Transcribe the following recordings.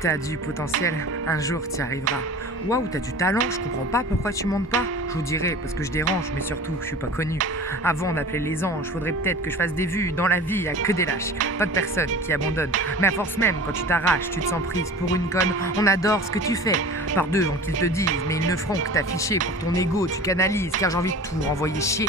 T'as du potentiel, un jour t'y arriveras. Waouh, t'as du talent, je comprends pas pourquoi tu montes pas. Je vous dirais, parce que je dérange, mais surtout, je suis pas connu. Avant d'appeler les anges, faudrait peut-être que je fasse des vues. Dans la vie, y a que des lâches, pas de personnes qui abandonnent. Mais à force même, quand tu t'arraches, tu te sens prise pour une conne. On adore ce que tu fais. Par devant qu'ils te disent, mais ils ne feront que t'afficher pour ton ego, tu canalises, car j'ai envie de tout renvoyer chier.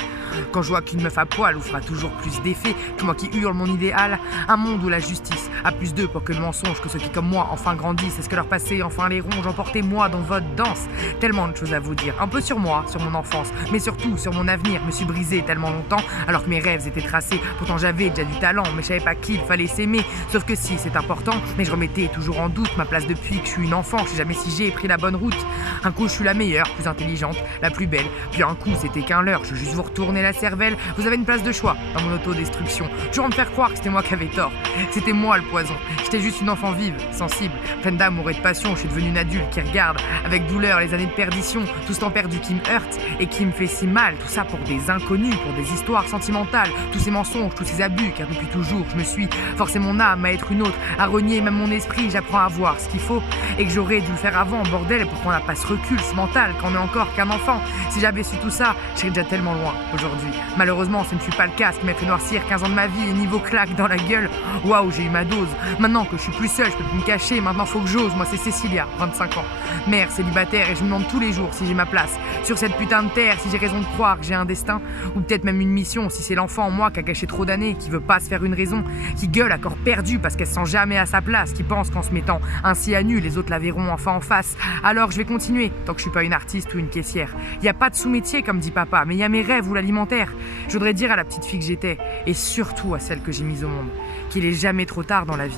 Quand je vois qu'une meuf à poil vous fera toujours plus d'effet que moi qui hurle mon idéal, un monde où la justice a plus d'eux pour que le mensonge, que ceux qui comme moi enfin grandissent, est-ce que leur passé enfin les ronge, emportez-moi dans votre danse. Tellement de choses à vous dire, un peu sur moi, sur mon enfance, mais surtout sur mon avenir. Me suis brisé tellement longtemps alors que mes rêves étaient tracés. Pourtant j'avais déjà du talent, mais je savais pas qu'il fallait s'aimer. Sauf que si, c'est important, mais je remettais toujours en doute ma place depuis que je suis une enfant. Je sais jamais si j'ai pris la bonne route. Un coup je suis la meilleure, plus intelligente, la plus belle, puis un coup c'était qu'un leurre. Je veux juste vous retourner la cervelle. Vous avez une place de choix dans mon autodestruction. Toujours me faire croire que c'était moi qui avais tort. C'était moi le poison. J'étais juste une enfant vive, sensible, pleine d'amour et de passion. Je suis devenue une adulte qui regarde avec douleur les années de perdition, tout ce temps perdu qui me heurte et qui me fait si mal. Tout ça pour des inconnus, pour des histoires sentimentales, tous ces mensonges, tous ces abus. Car depuis toujours je me suis forcé mon âme à être une autre, à renier même mon esprit. J'apprends à voir ce qu'il faut et que j'aurais dû le faire avant. Bordel, pourquoi on n'a pas ce recul, ce mental, quand on est encore qu'un enfant? Si j'avais su tout ça, je serais déjà tellement loin aujourd'hui. Malheureusement, ce ne fut pas le cas, ce qui m'a fait noircir 15 ans de ma vie et niveau claque dans la gueule. Waouh, j'ai eu ma dose. Maintenant que je suis plus seul, je peux plus me cacher. Maintenant faut que j'ose. Moi c'est Cécilia, 25 ans, mère célibataire, et je me demande tous les jours si j'ai ma place sur cette putain de terre, si j'ai raison de croire que j'ai un destin ou peut-être même une mission. Si c'est l'enfant en moi qui a caché trop d'années, qui veut pas se faire une raison, qui gueule à corps perdu parce qu'elle se sent jamais à sa place, qui pense qu'en se mettant ainsi à nu, les autres la verront enfin en face. Alors je vais continuer tant que je suis pas une artiste ou une caissière. Y a pas de sous-métier comme dit papa, mais y a mes rêves ou l'alimentaire. Je voudrais dire à la petite fille que j'étais, et surtout à celle que j'ai mise au monde, qu'il est jamais trop tard dans la vie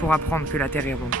pour apprendre que la terre est ronde.